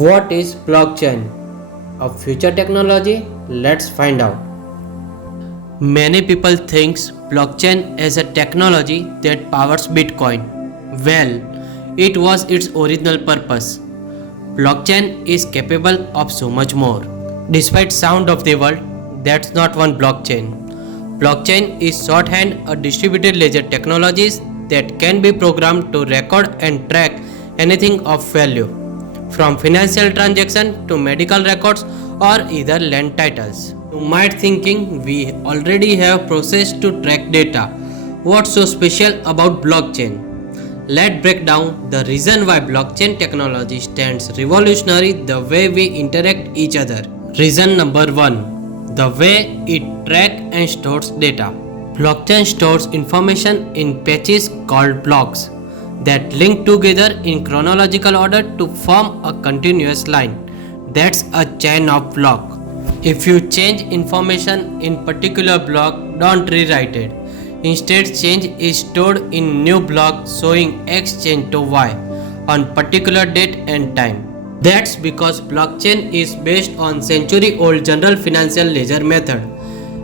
What is blockchain? A future technology? Let's find out. Many people think blockchain is a technology that powers Bitcoin. Well, it was its original purpose. Blockchain is capable of so much more. Despite sound of the world, that's not one blockchain. Blockchain is shorthand a distributed ledger technologies that can be programmed to record and track anything of value, from financial transaction to medical records or either land titles. You might thinking we already have process to track data. What's so special about blockchain? Let's break down the reason why blockchain technology stands revolutionary the way we interact each other. Reason number 1. The way it tracks and stores data. Blockchain stores information in patches called blocks that link together in chronological order to form a continuous line. That's a chain of block. If you change information in particular block, don't rewrite it. Instead, change is stored in new block showing X change to Y on particular date and time. That's because blockchain is based on century-old general financial ledger method.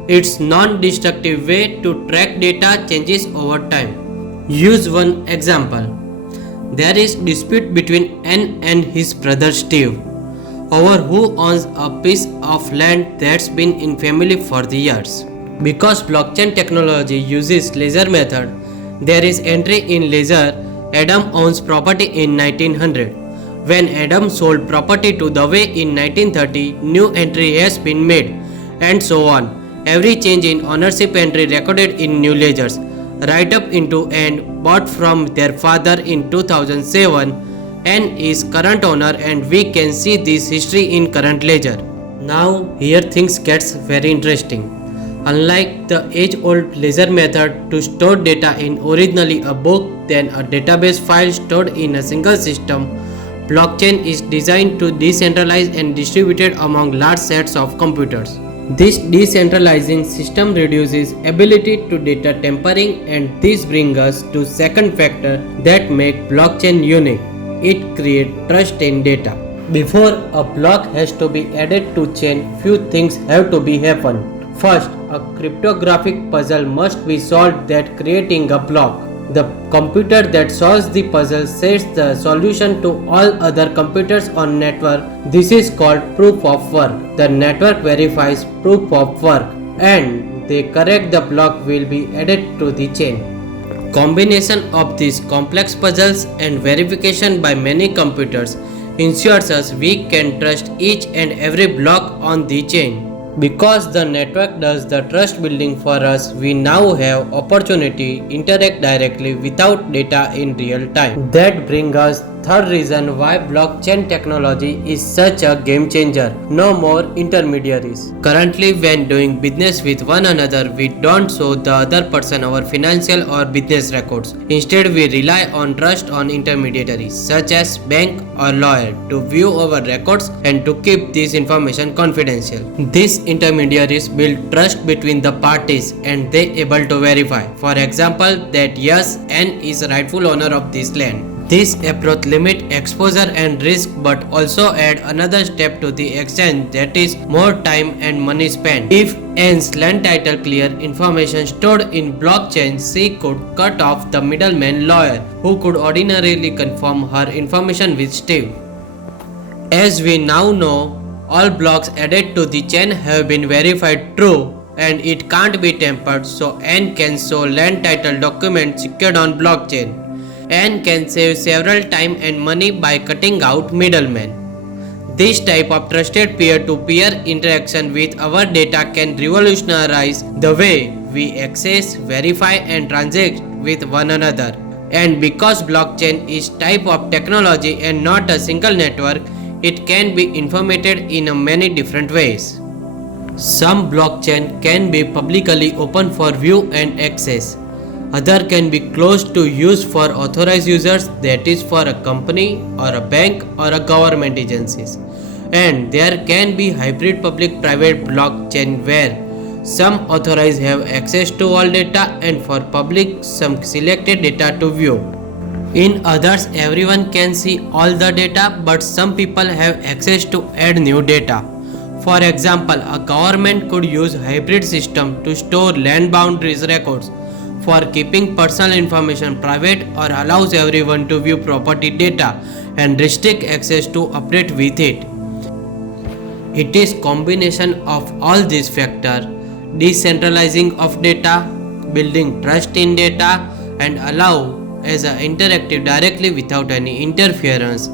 It's non-destructive way to track data changes over time. Use one example. There is dispute between N and his brother Steve over who owns a piece of land that's been in family for the years. Because blockchain technology uses ledger method, there is entry in ledger Adam owns property in 1900. When Adam sold property to Dave in 1930, new entry has been made, and so on. Every change in ownership entry recorded in new ledgers, right up into and bought from their father in 2007. N is current owner and we can see this history in current ledger. Now here things gets very interesting. Unlike the age-old ledger method to store data in originally a book then a database file stored in a single system, blockchain is designed to decentralize and distributed among large sets of computers. This decentralizing system reduces ability to data tampering, and this brings us to second factor that make blockchain unique. It creates trust in data. Before a block has to be added to chain, few things have to be happen. First, a cryptographic puzzle must be solved that creating a block. The computer that solves the puzzle sets the solution to all other computers on network. This is called proof of work. The network verifies proof of work and they correct the block will be added to the chain. Combination of these complex puzzles and verification by many computers ensures us we can trust each and every block on the chain. Because the network does the trust building for us, we now have opportunity interact directly without data in real time. That brings us third reason why blockchain technology is such a game changer. No more intermediaries. Currently when doing business with one another, we don't show the other person our financial or business records. Instead we rely on trust on intermediaries such as bank or lawyer to view our records and to keep this information confidential. These intermediaries build trust between the parties and they able to verify, for example, that yes, N is rightful owner of this land. This approach limits exposure and risk but also add another step to the exchange, that is more time and money spent. If N's land title clear information stored in blockchain, she could cut off the middleman lawyer who could ordinarily confirm her information with Steve. As we now know, all blocks added to the chain have been verified true and it can't be tampered, so N can show land title documents secured on blockchain. N can save several time and money by cutting out middlemen. This type of trusted peer-to-peer interaction with our data can revolutionize the way we access, verify and transact with one another. And because blockchain is type of technology and not a single network, it can be implemented in many different ways. Some blockchain can be publicly open for view and access. Other can be closed to use for authorized users, that is for a company or a bank or a government agencies. And there can be hybrid public-private blockchain where some authorized have access to all data and for public some selected data to view. In others, everyone can see all the data, but some people have access to add new data. For example, a government could use hybrid system to store land boundaries records for keeping personal information private, or allows everyone to view property data and restrict access to update with it. It is combination of all these factors, decentralizing of data, building trust in data, and allow as a interactive directly without any interference.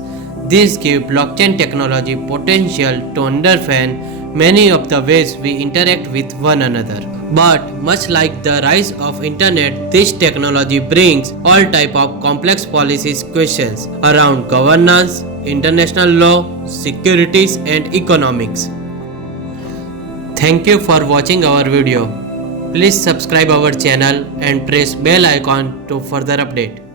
This gives blockchain technology potential to understand many of the ways we interact with one another. But much like the rise of internet, this technology brings all type of complex policies questions around governance, international law, securities and economics. Thank you for watching our video. Please subscribe our channel and press bell icon to further update.